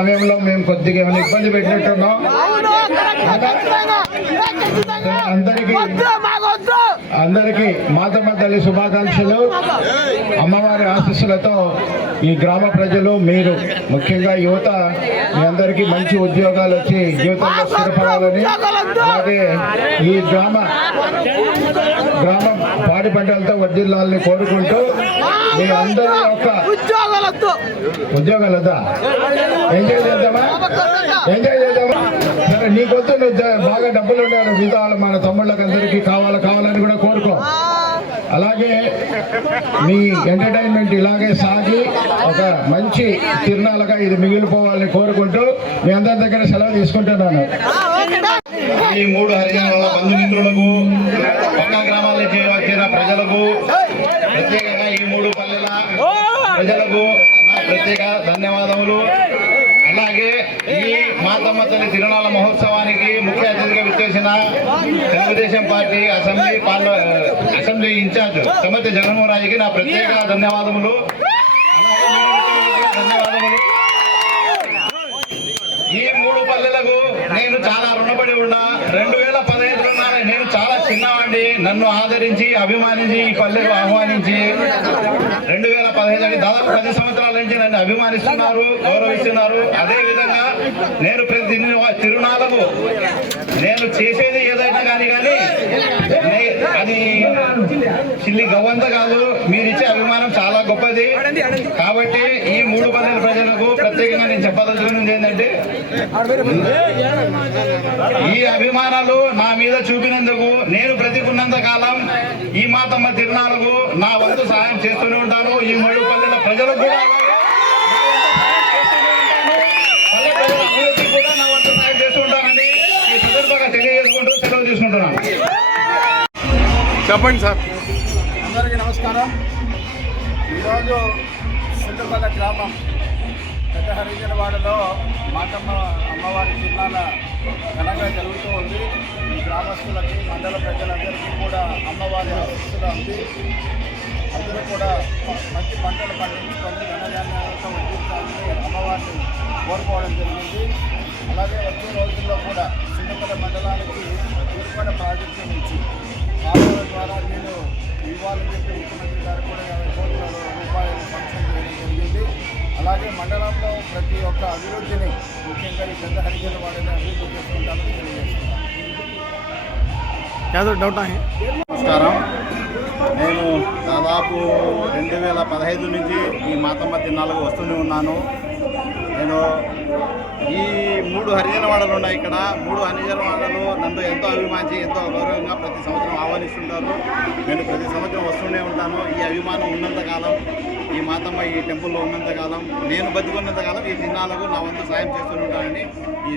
సమయంలో మేము కొద్దిగా ఏమైనా ఇబ్బంది పెట్టినట్టున్నాం. అందరికీ మాతమ్మ తల్లి శుభాకాంక్షలు. అమ్మవారి ఆశీస్సులతో ఈ గ్రామ ప్రజలు, మీరు ముఖ్యంగా యువత, మీ అందరికీ మంచి ఉద్యోగాలు వచ్చి జీవితంలో స్థిరపడాలని, అలాగే ఈ గ్రామం పాడి పంటలతో వర్ధిల్లాలని కోరుకుంటూ మీ అందరి యొక్క ఉద్యోగాలదా ఎంజాయ్ చేద్దామా సరే, నీకొద్దు, నువ్వు బాగా డబ్బులు ఉన్నారు, మిగతా మన తమ్ముళ్ళకి అందరికీ కావాలని కూడా కోరుకో. అలాగే మీ ఎంటర్టైన్మెంట్ ఇలాగే సాగి ఒక మంచి తిరునాళ్ళగా ఇది మిగిలిపోవాలని కోరుకుంటూ మీ అందరి దగ్గర సెలవు తీసుకుంటున్నాను. ఈ 3 హరిజనుల బంధుమిత్రులకు, పక్క గ్రామాల నుంచి వచ్చిన ప్రజలకు, ప్రత్యేకంగా ఈ 3 పల్లెల ప్రజలకు ప్రత్యేక ధన్యవాదములు. అలాగే ఈ మాతమ్మ తల్లి తిరునాళ్ళ మహోత్సవానికి ముఖ్య అతిథిగా విచ్చేసిన తెలుగుదేశం పార్టీ అసెంబ్లీ ఇన్ఛార్జ్ శ్రీమతి జగన్మోహన్ రాజుకి నా ప్రత్యేక ధన్యవాదములు. ఈ 3 పల్లెలకు నేను చాలా రుణపడి ఉన్నా. 2015లో నేను చాలా చిన్నవాడిని, నన్ను ఆదరించి అభిమానించి ఈ పల్లెకు ఆహ్వానించి 2015 దాదాపు 10 సంవత్సరాల నుంచి నన్ను అభిమానిస్తున్నారు, గౌరవిస్తున్నారు. అదేవిధంగా నేను ప్రతి తిరునాళ్ళకు నేను చేసేది ఏదైనా కానీ అది చిల్లి గవ్వంత కాదు, మీరిచ్చే అభిమానం చాలా గొప్పది. కాబట్టి ఈ 3 పల్లెల ప్రజలకు ప్రత్యేకంగా నేను చెప్పదలుచుకున్నది ఏంటంటే, ఈ అభిమానాలు నా మీద చూపినందుకు నేను బ్రతికున్నంత కాలం ఈ మాతమ్మ తిరునాళ్ళకు నా వంతు సహాయం చేస్తూనే ఉంటాను. ఈ 3 పల్లెల ప్రజలకు కూడా నా వంతు సహాయం చేస్తూ ఉంటానని ఈ సందర్భంగా తెలియజేసుకుంటూ సెలవు తీసుకుంటున్నాను. చెప్పండి సార్. అందరికీ నమస్కారం. ఈరోజు సింధుపల్ల గ్రామం పెద్ద హరిజనవాడలో మాతమ్మ అమ్మవారి తిరునాళ్ళ ఘనంగా జరుగుతూ ఉంది. ఈ గ్రామస్తులకి, మండల ప్రజలందరికీ కూడా అమ్మవారి ఆశీస్సులు ఉంది. అందరూ కూడా మంచి పంటలు పండించుకొని ధనధాన్యాలతో వర్తించాలని అమ్మవారిని కోరుకోవడం జరిగింది. అలాగే వచ్చే రోజుల్లో కూడా సింధుపల్ల మండలానికి తిరుపడ ప్రాజెక్టు నుంచి కాలువల ద్వారా నేను ఇవ్వాలని చెప్పి ముఖ్యమంత్రి గారు కూడా 50 కోట్ల రూపాయలు ఫంక్షన్ చేయడం జరిగింది. అలాగే మండలంలో ప్రతి ఒక్క అభివృద్ధిని, ముఖ్యంగా ఈ పెద్ద హరిజనవాడని అభివృద్ధి చేసుకుంటామని తెలియజేస్తున్నాను. నమస్కారం. నేను దాదాపు 2015 నుంచి ఈ మాతమ్మ తిరునాళ్ళకు వస్తూనే ఉన్నాను. నేను ఈ 3 హరిజనవాడలు ఉన్నాయి. ఇక్కడ 3 హరిజనవాడలు నన్ను ఎంతో అభిమానించి, ఎంతో గౌరవంగా ప్రతి సంవత్సరం ఆహ్వానిస్తుంటారు. నేను ప్రతి సంవత్సరం వస్తూనే ఉంటాను. ఈ అభిమానం ఉన్నంతకాలం, ఈ మాతమ్మ ఈ టెంపుల్లో ఉన్నంతకాలం, నేను బతికున్నంతకాలం ఈ తిరునాళ్ళకు నా వంతు సాయం చేస్తూనే ఉంటానని ఈ